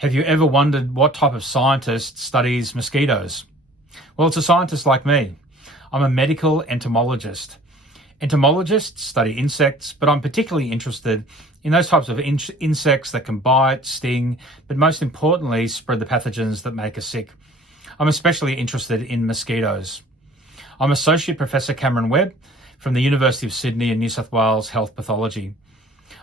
Have you ever wondered what type of scientist studies mosquitoes? Well, it's a scientist like me. I'm a medical entomologist. Entomologists study insects, but I'm particularly interested in those types of insects that can bite, sting, but most importantly, spread the pathogens that make us sick. I'm especially interested in mosquitoes. I'm Associate Professor Cameron Webb from the University of Sydney and New South Wales Health Pathology.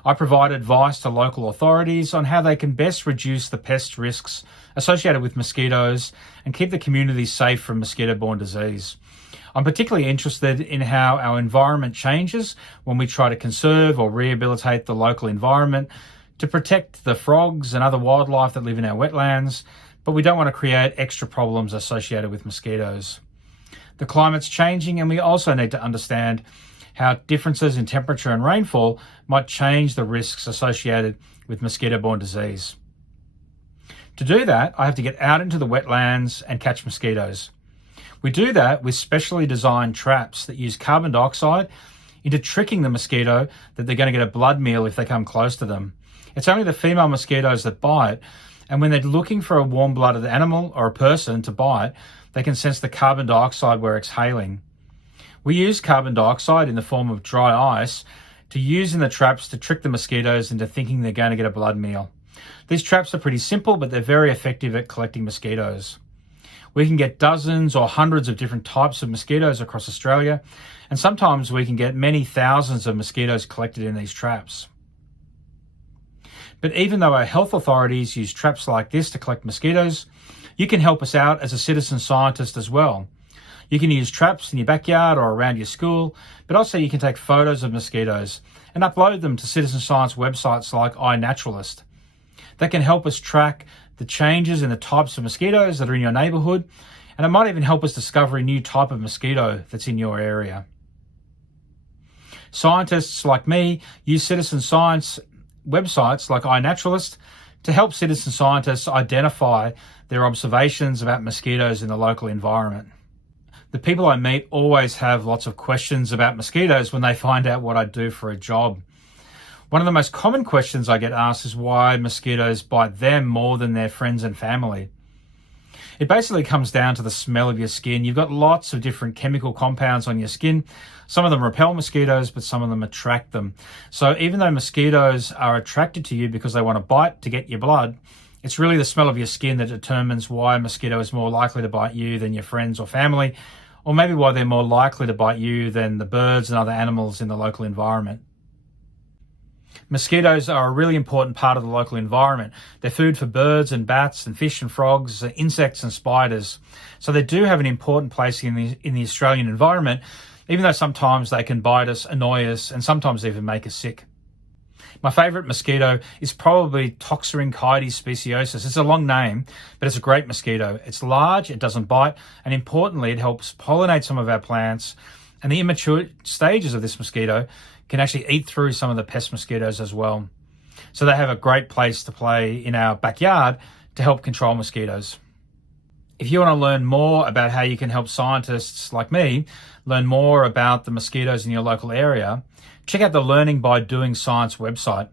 I provide advice to local authorities on how they can best reduce the pest risks associated with mosquitoes and keep the community safe from mosquito-borne disease. I'm particularly interested in how our environment changes when we try to conserve or rehabilitate the local environment to protect the frogs and other wildlife that live in our wetlands, but we don't want to create extra problems associated with mosquitoes. The climate's changing, and we also need to understand how differences in temperature and rainfall might change the risks associated with mosquito-borne disease. To do that, I have to get out into the wetlands and catch mosquitoes. We do that with specially designed traps that use carbon dioxide into tricking the mosquito that they're going to get a blood meal if they come close to them. It's only the female mosquitoes that bite, and when they're looking for a warm-blooded animal or a person to bite, they can sense the carbon dioxide we're exhaling. We use carbon dioxide in the form of dry ice to use in the traps to trick the mosquitoes into thinking they're going to get a blood meal. These traps are pretty simple, but they're very effective at collecting mosquitoes. We can get dozens or hundreds of different types of mosquitoes across Australia, and sometimes we can get many thousands of mosquitoes collected in these traps. But even though our health authorities use traps like this to collect mosquitoes, you can help us out as a citizen scientist as well. You can use traps in your backyard or around your school, but also you can take photos of mosquitoes and upload them to citizen science websites like iNaturalist. That can help us track the changes in the types of mosquitoes that are in your neighbourhood, and it might even help us discover a new type of mosquito that's in your area. Scientists like me use citizen science websites like iNaturalist to help citizen scientists identify their observations about mosquitoes in the local environment. The people I meet always have lots of questions about mosquitoes when they find out what I do for a job. One of the most common questions I get asked is why mosquitoes bite them more than their friends and family. It basically comes down to the smell of your skin. You've got lots of different chemical compounds on your skin. Some of them repel mosquitoes, but some of them attract them. So even though mosquitoes are attracted to you because they want to bite to get your blood, it's really the smell of your skin that determines why a mosquito is more likely to bite you than your friends or family, or maybe why they're more likely to bite you than the birds and other animals in the local environment. Mosquitoes are a really important part of the local environment. They're food for birds and bats and fish and frogs, insects and spiders. So they do have an important place in the Australian environment, even though sometimes they can bite us, annoy us, and sometimes even make us sick. My favourite mosquito is probably Toxorynchides speciosus. It's a long name, but it's a great mosquito. It's large, it doesn't bite, and importantly, it helps pollinate some of our plants. And the immature stages of this mosquito can actually eat through some of the pest mosquitoes as well. So they have a great place to play in our backyard to help control mosquitoes. If you want to learn more about how you can help scientists like me learn more about the mosquitoes in your local area, check out the Learning by Doing Science website,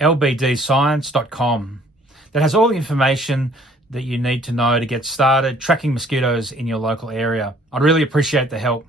lbdscience.com. That has all the information that you need to know to get started tracking mosquitoes in your local area. I'd really appreciate the help.